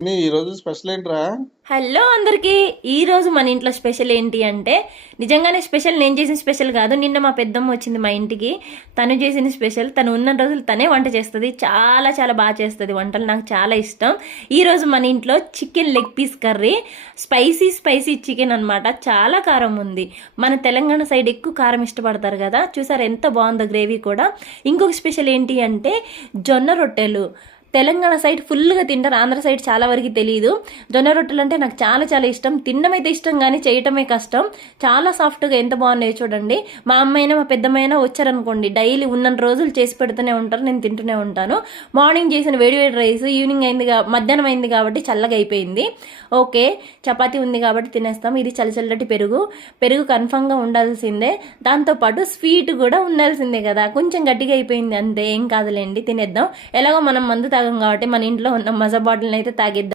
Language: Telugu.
ఈరోజు స్పెషల్ ఏంట్రా? హలో అందరికీ. ఈరోజు మన ఇంట్లో స్పెషల్ ఏంటి అంటే నిజంగానే స్పెషల్. నేను చేసిన స్పెషల్ కాదు, నిన్న మా పెద్దమ్మ వచ్చింది మా ఇంటికి. తను చేసిన స్పెషల్. తను ఉన్న రోజులు తనే వంట చేస్తుంది. చాలా చాలా బాగా చేస్తుంది వంటలు, నాకు చాలా ఇష్టం. ఈరోజు మన ఇంట్లో chicken leg piece curry, spicy spicy chicken అనమాట. చాలా కారం ఉంది. మన తెలంగాణ సైడ్ ఎక్కువ కారం ఇష్టపడతారు కదా, చూసారు ఎంత బాగుందో గ్రేవీ కూడా. ఇంకొక స్పెషల్ ఏంటి అంటే జొన్న రొట్టెలు. తెలంగాణ సైడ్ ఫుల్గా తింటారు, ఆంధ్ర సైడ్ చాలా వరకు తెలియదు. జొన్న రొట్టెలు అంటే నాకు చాలా చాలా ఇష్టం. తినడం అయితే ఇష్టం కానీ చేయటమే కష్టం. చాలా సాఫ్ట్గా ఎంత బాగున్నాయో చూడండి. మా అమ్మైనా మా పెద్దమ్మైనా వచ్చారనుకోండి, డైలీ ఉన్న రోజులు చేసి పెడుతూనే ఉంటారు, నేను తింటూనే ఉంటాను. మార్నింగ్ చేసిన వేడి వేడి రైస్ ఈవినింగ్ అయింది, మధ్యాహ్నం అయింది కాబట్టి చల్లగా అయిపోయింది. ఓకే, చపాతీ ఉంది కాబట్టి తినేస్తాం. ఇది చల్లటి పెరుగు. పెరుగు కన్ఫామ్గా ఉండాల్సిందే. దాంతోపాటు స్వీట్ కూడా ఉండాల్సిందే కదా. కొంచెం గట్టిగా అయిపోయింది అంతే, ఏం కాదులేండి, తినేద్దాం. ఎలాగో మనం మందు తాగం కాబట్టి మన ఇంట్లో ఉన్న మజా బాటిల్ని అయితే తాగేద్దాం.